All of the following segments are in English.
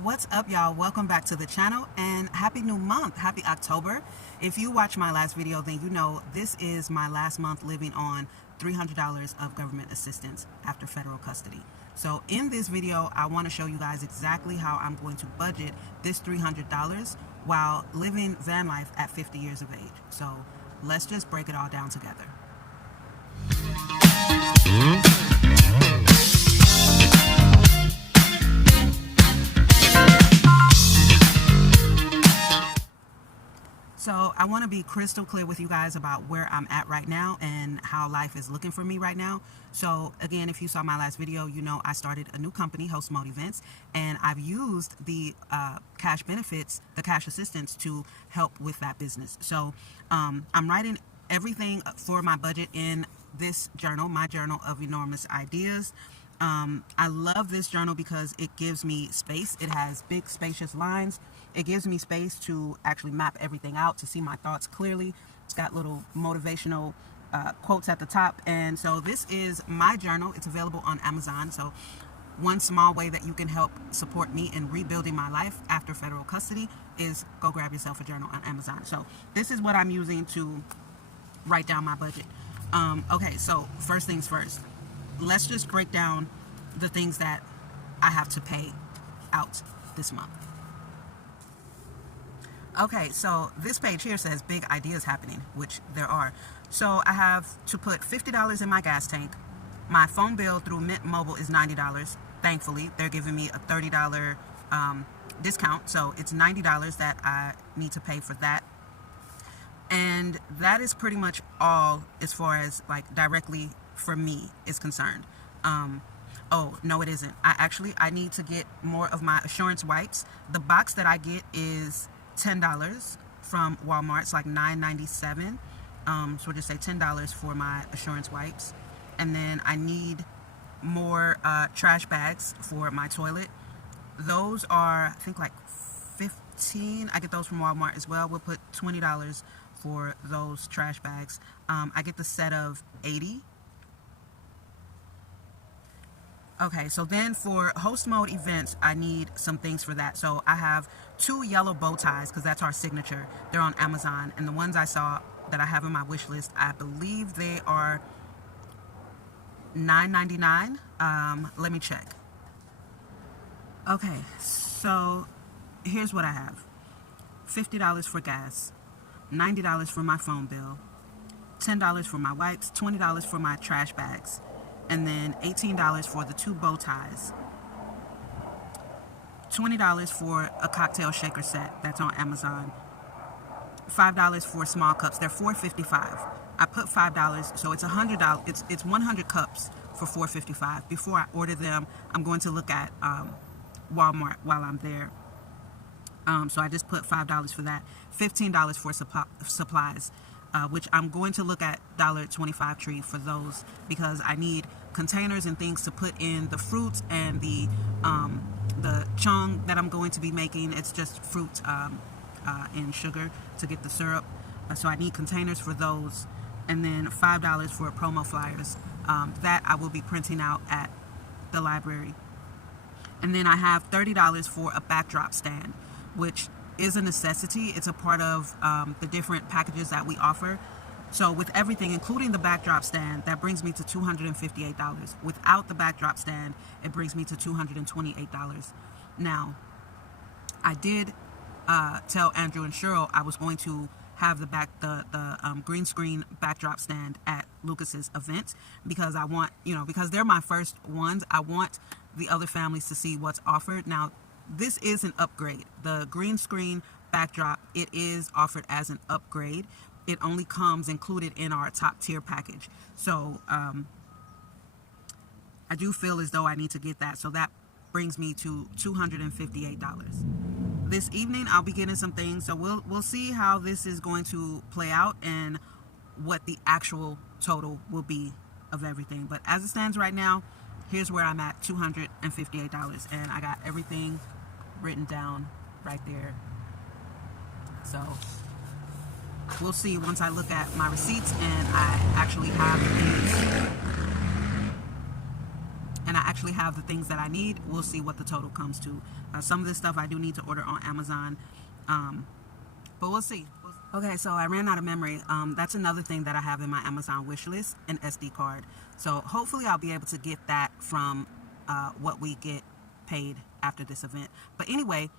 What's up, y'all? Welcome back to the channel and happy new month. Happy October. If you watched my last video, then you know this is my last month living on $300 of government assistance after federal custody. So in this video, I want to show you guys exactly how I'm going to budget this $300 while living van life at 50 years of age. So let's just break it all down together. So I want to be crystal clear with you guys about where I'm at right now and how life is looking for me right now. So again, if you saw my last video, you know I started a new company, Host Mode Events, and I've used the cash benefits, the cash assistance to help with that business. So I'm writing everything for my budget in this journal, my journal of enormous ideas. I love this journal because it gives me space. It has big spacious lines. It gives me space to actually map everything out, to see my thoughts clearly. It's got little motivational quotes at the top. And so this is my journal. It's available on Amazon. So one small way that you can help support me in rebuilding my life after federal custody is go grab yourself a journal on Amazon. So this is what I'm using to write down my budget. Okay, so first things first. Let's just break down the things that I have to pay out this month. Okay, so this page here says big ideas happening, which there are. So I have to put $50 in my gas tank. My phone bill through Mint Mobile is $90. Thankfully, they're giving me a $30 discount, so it's $90 that I need to pay for that. And that is pretty much all as far as like directly for me is concerned. Oh no, it isn't. I need to get more of my assurance wipes. The box that I get is $10 from Walmart. It's like $9.97. So we'll just say $10 for my assurance wipes. And then I need more trash bags for my toilet. Those are, I think, like $15. I get those from Walmart as well. We'll put $20 for those trash bags. I get the set of 80. Okay, so then for Host Mode Events, I need some things for that. So I have 2 yellow bow ties because that's our signature. They're on Amazon, and the ones I saw that I have in my wish list, I believe they are $9.99. Let me check. Okay, so here's what I have. $50 for gas, $90 for my phone bill, $10 for my wipes, $20 for my trash bags, and then $18 for the 2 bow ties, $20 for a cocktail shaker set that's on Amazon, $5 for small cups. They're $4.55. I put $5, so it's $100. It's 100 cups for $4.55. Before I order them, I'm going to look at Walmart while I'm there. So I just put $5 for that, $15 for supplies, which I'm going to look at $1.25 Tree for those because I need containers and things to put in the fruits and the chung that I'm going to be making. It's just fruit and sugar to get the syrup. So I need containers for those, and then $5 for promo flyers that I will be printing out at the library. And then I have $30 for a backdrop stand, which is a necessity. It's a part of the different packages that we offer. So with everything, including the backdrop stand, that brings me to $258. Without the backdrop stand, it brings me to $228. Now, I did tell Andrew and Cheryl I was going to have the green screen backdrop stand at Lucas's event because I want, because they're my first ones, I want the other families to see what's offered. Now, this is an upgrade. The green screen backdrop, it is offered as an upgrade. It only comes included in our top tier package. So I do feel as though I need to get that. So that brings me to $258. This evening I'll be getting some things. So we'll see how this is going to play out and what the actual total will be of everything. But as it stands right now, here's where I'm at, $258. And I got everything written down right there. So we'll see once I look at my receipts and I actually have these. And I actually have the things that I need, we'll see what the total comes to. Some of this stuff I do need to order on Amazon, but we'll see. Okay, so I ran out of memory. That's another thing that I have in my Amazon wish list, an SD card. So hopefully I'll be able to get that from what we get paid after this event. But anyway,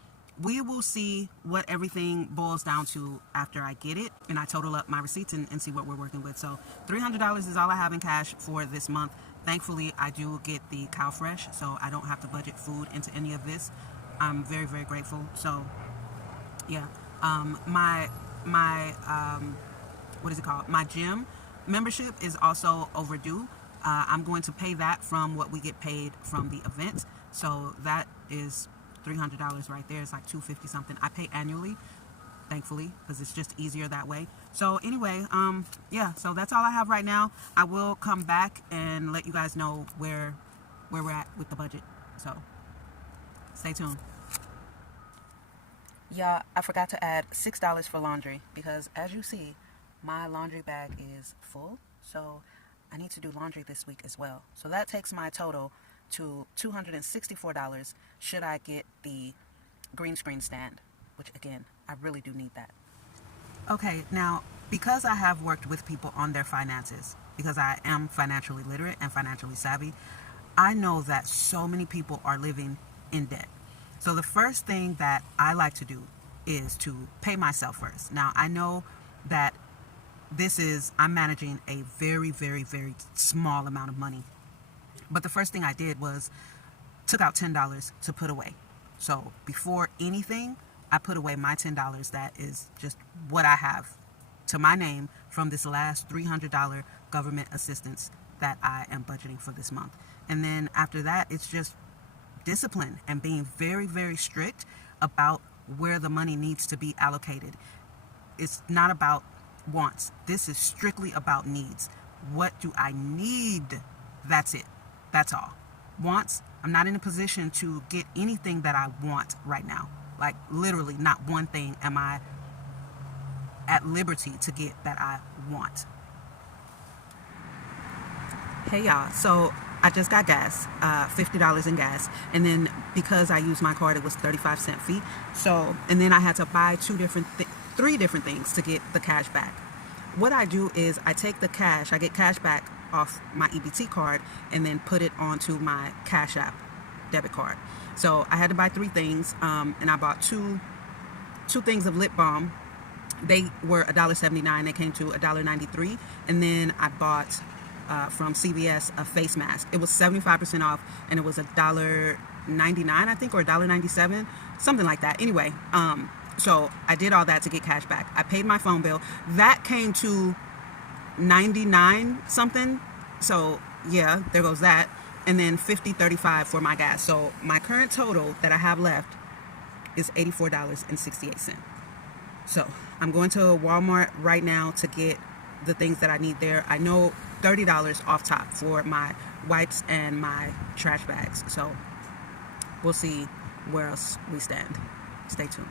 we will see what everything boils down to after I get it and I total up my receipts and see what we're working with. So $300 is all I have in cash for this month. Thankfully, I do get the cow fresh, so I don't have to budget food into any of this. I'm very, very grateful. So yeah, my what is it called? My gym membership is also overdue. I'm going to pay that from what we get paid from the event. So that is $300 right there. It's like $250 something. I pay annually, thankfully, because it's just easier that way. So anyway, yeah, so that's all I have right now. I will come back and let you guys know where we're at with the budget. So stay tuned. Yeah, I forgot to add $6 for laundry because, as you see, my laundry bag is full. So I need to do laundry this week as well. So that takes my total to $264 should I get the green screen stand, which again, I really do need that. Okay, now because I have worked with people on their finances, because I am financially literate and financially savvy, I know that so many people are living in debt. So the first thing that I like to do is to pay myself first. Now I know that I'm managing a very, very, very small amount of money. But the first thing I did was took out $10 to put away. So before anything, I put away my $10. That is just what I have to my name from this last $300 government assistance that I am budgeting for this month. And then after that, it's just discipline and being very, very strict about where the money needs to be allocated. It's not about wants. This is strictly about needs. What do I need? That's it. That's all. Wants, I'm not in a position to get anything that I want right now. Like literally not one thing am I at liberty to get that I want. Hey y'all, so I just got gas, $50 in gas, and then because I used my card, it was 35-cent fee. So, and then I had to buy three different things to get the cash back. What I do is I take the cash, I get cash back off my EBT card, and then put it onto my Cash App debit card. So I had to buy three things, and I bought two things of lip balm. They were $1.79. They came to $1.93, and then I bought from CVS a face mask. It was 75% off, and it was $1.99, I think, or $1.97, something like that. Anyway, so I did all that to get cash back. I paid my phone bill. That came to 99 something. So yeah, there goes that. And then $50.35 for my gas. So my current total that I have left is $84.68. So I'm going to Walmart right now to get the things that I need there. I know $30 off top for my wipes and my trash bags. So we'll see where else we stand. Stay tuned.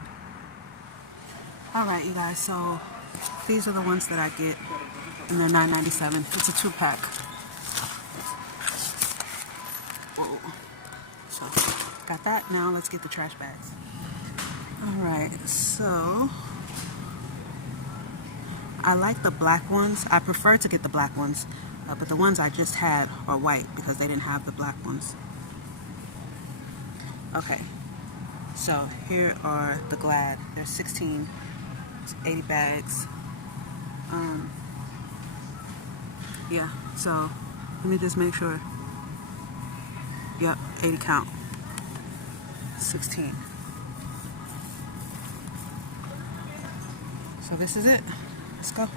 All right, you guys. So these are the ones that I get, and they're $9.97. It's a 2-pack. Whoa. So got that. Now let's get the trash bags. All right. So I like the black ones. I prefer to get the black ones, but the ones I just had are white because they didn't have the black ones. Okay, so here are the Glad. There's 16, it's 80 bags. Yeah, so let me just make sure. Yep, 80 count. 16. So this is it. Let's go.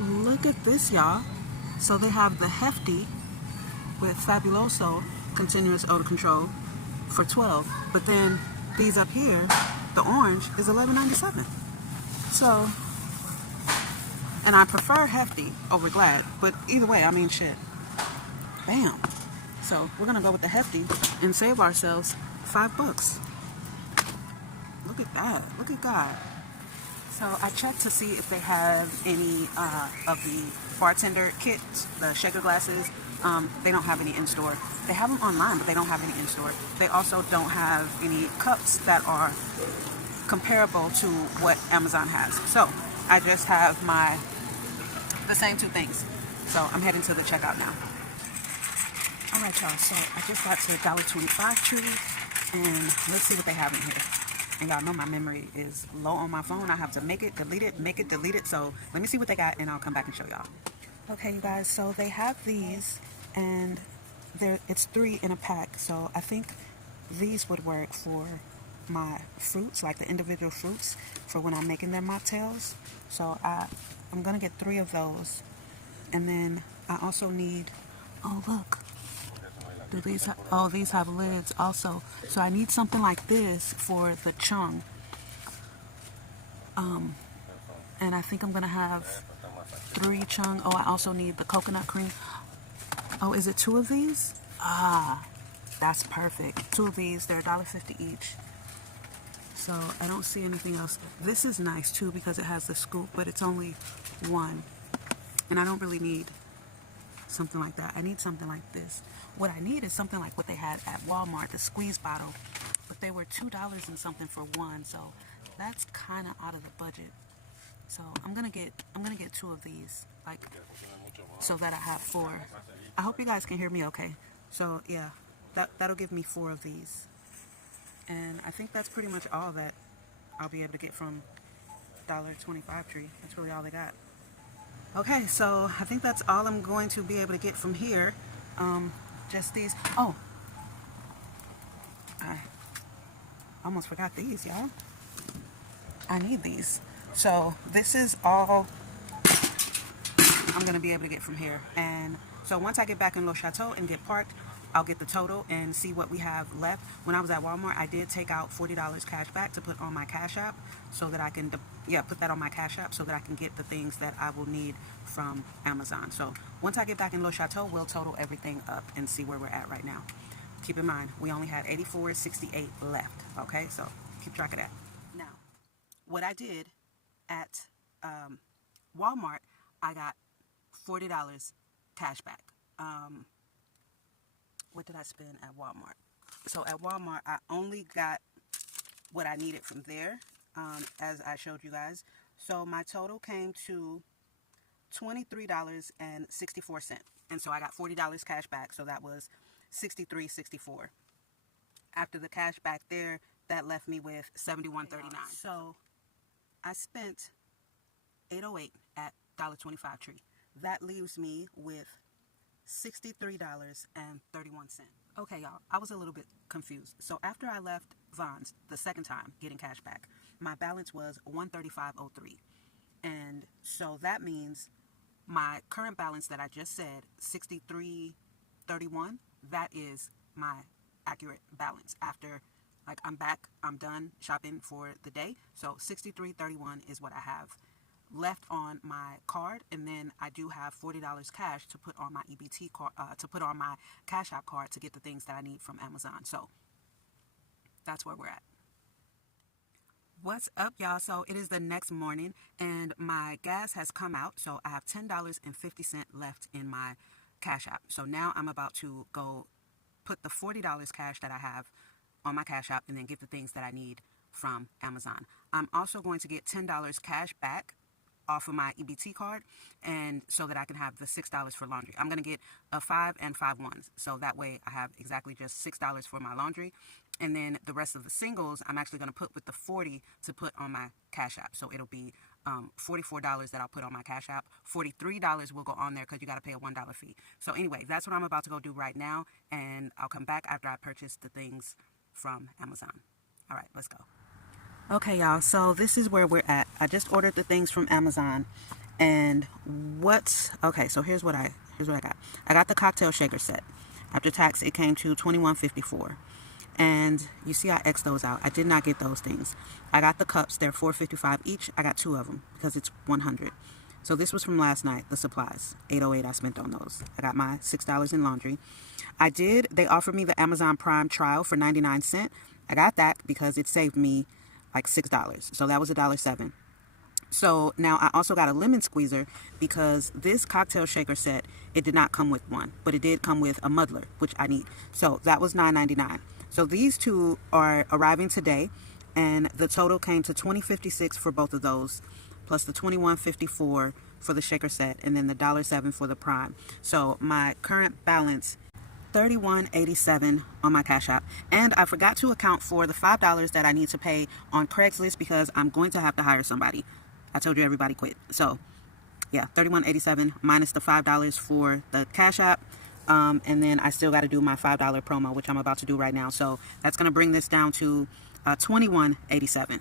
Look at this, y'all. So they have the Hefty with Fabuloso continuous odor control for $12, but then these up here, the orange, is $11.97. So, and I prefer Hefty over Glad, but either way, I mean, shit. Bam. So we're gonna go with the Hefty and save ourselves $5. Look at that. Look at God. So I checked to see if they have any of the bartender kits, the shaker glasses, They don't have any in store. They have them online, but they don't have any in store. They also don't have any cups that are comparable to what Amazon has. So I just have the same two things. So I'm heading to the checkout now. All right, y'all. So I just got to $1.25 Tree, and let's see what they have in here. And y'all know my memory is low on my phone. I have to make it, delete it. So let me see what they got, and I'll come back and show y'all. Okay, you guys. So they have these, and it's 3 in a pack. So I think these would work for my fruits, like the individual fruits, for when I'm making their mocktails. So I'm gonna get 3 of those, and then I also need. Oh look. Do these these have lids also. So I need something like this for the chung. And I think I'm gonna have 3 chung. Oh, I also need the coconut cream. Oh, is it 2 of these? Ah, that's perfect. 2 of these, they're $1.50 each. So I don't see anything else. This is nice too because it has the scoop, but it's only 1. And I don't really need something like that. I need something like this. What I need is something like what they had at Walmart, the squeeze bottle, but they were $2 and something for 1, so that's kind of out of the budget. So I'm gonna get 2 of these, like, so that I have 4. I hope you guys can hear me okay. So yeah, that'll give me 4 of these, and I think that's pretty much all that I'll be able to get from $1.25 Tree. That's really all they got. Okay, so I think that's all I'm going to be able to get from here. Just these. Oh, I almost forgot these, y'all. I need these. So this is all I'm going to be able to get from here. And so once I get back in Le Chateau and get parked, I'll get the total and see what we have left. When I was at Walmart, I did take out $40 cash back to put on my Cash App so that I can, put that on my Cash App so that I can get the things that I will need from Amazon. So once I get back in Le Chateau, we'll total everything up and see where we're at right now. Keep in mind, we only had $84.68 left, okay? So keep track of that. Now, what I did at Walmart, I got $40 cash back. What did I spend at Walmart? So at Walmart, I only got what I needed from there, as I showed you guys. So my total came to $23.64. And so I got $40 cash back, so that was $63.64. After the cash back there, that left me with $71.39. So I spent $8.08 at $1.25 Tree. That leaves me with $63.31. Okay, y'all, I was a little bit confused. So after I left Vons the second time getting cash back, my balance was $135.03. And so that means my current balance that I just said, $63.31, that is my accurate balance after, like, I'm back, I'm done shopping for the day. So $63.31 is what I have left on my card, and then I do have $40 cash to put on my EBT card, to put on my Cash App card to get the things that I need from Amazon. So that's where we're at. What's up, y'all? So it is the next morning, and my gas has come out, so I have $10.50 left in my Cash App. So now I'm about to go put the $40 cash that I have on my Cash App and then get the things that I need from Amazon. I'm also going to get $10 cash back off of my EBT card, and so that I can have the $6 for laundry. I'm going to get a 5 and 5 ones, so that way I have exactly just $6 for my laundry, and then the rest of the singles I'm actually going to put with the 40 to put on my Cash App. So it'll be $44 that I'll put on my Cash App. $43 will go on there because you got to pay a $1 fee. So anyway, that's what I'm about to go do right now, and I'll come back after I purchase the things from Amazon. All right, let's go. Okay, y'all, so this is where we're at. I just ordered the things from Amazon, and okay, so here's what I got. I got the cocktail shaker set. After tax, it came to $21.54. And you see I X'd those out. I did not get those things. I got the cups. They're $4.55 each. I got 2 of them because it's 100. So this was from last night, the supplies. $8.08 I spent on those. I got my $6 in laundry. They offered me the Amazon Prime trial for 99 cents. I got that because it saved me like $6. So that was $1.07. So now I also got a lemon squeezer because this cocktail shaker set, it did not come with one, but it did come with a muddler, which I need. So that was $9.99. So these two are arriving today, and the total came to $20.56 for both of those, plus the $21.54 for the shaker set, and then the $1.07 for the prime. So my current balance, $31.87 on my Cash App. And I forgot to account for the $5 that I need to pay on Craigslist because I'm going to have to hire somebody. I told you everybody quit. So yeah, $31.87 minus the $5 for the Cash App. And then I still got to do my $5 promo, which I'm about to do right now. So that's going to bring this down to $21.87.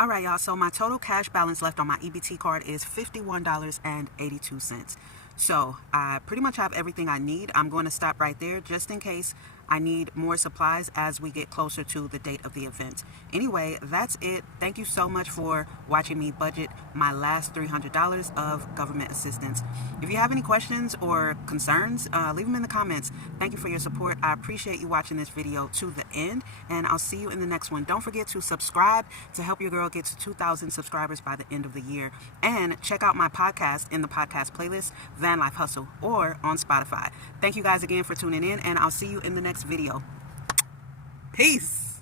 All right, y'all. So my total cash balance left on my EBT card is $51.82. So I pretty much have everything I need. I'm going to stop right there just in case I need more supplies as we get closer to the date of the event. Anyway, that's it. Thank you so much for watching me budget my last $300 of government assistance. If you have any questions or concerns, leave them in the comments. Thank you for your support. I appreciate you watching this video to the end, and I'll see you in the next one. Don't forget to subscribe to help your girl get to 2,000 subscribers by the end of the year. And check out my podcast in the podcast playlist, Vanlife Hustle, or on Spotify. Thank you guys again for tuning in, and I'll see you in the next video. Peace.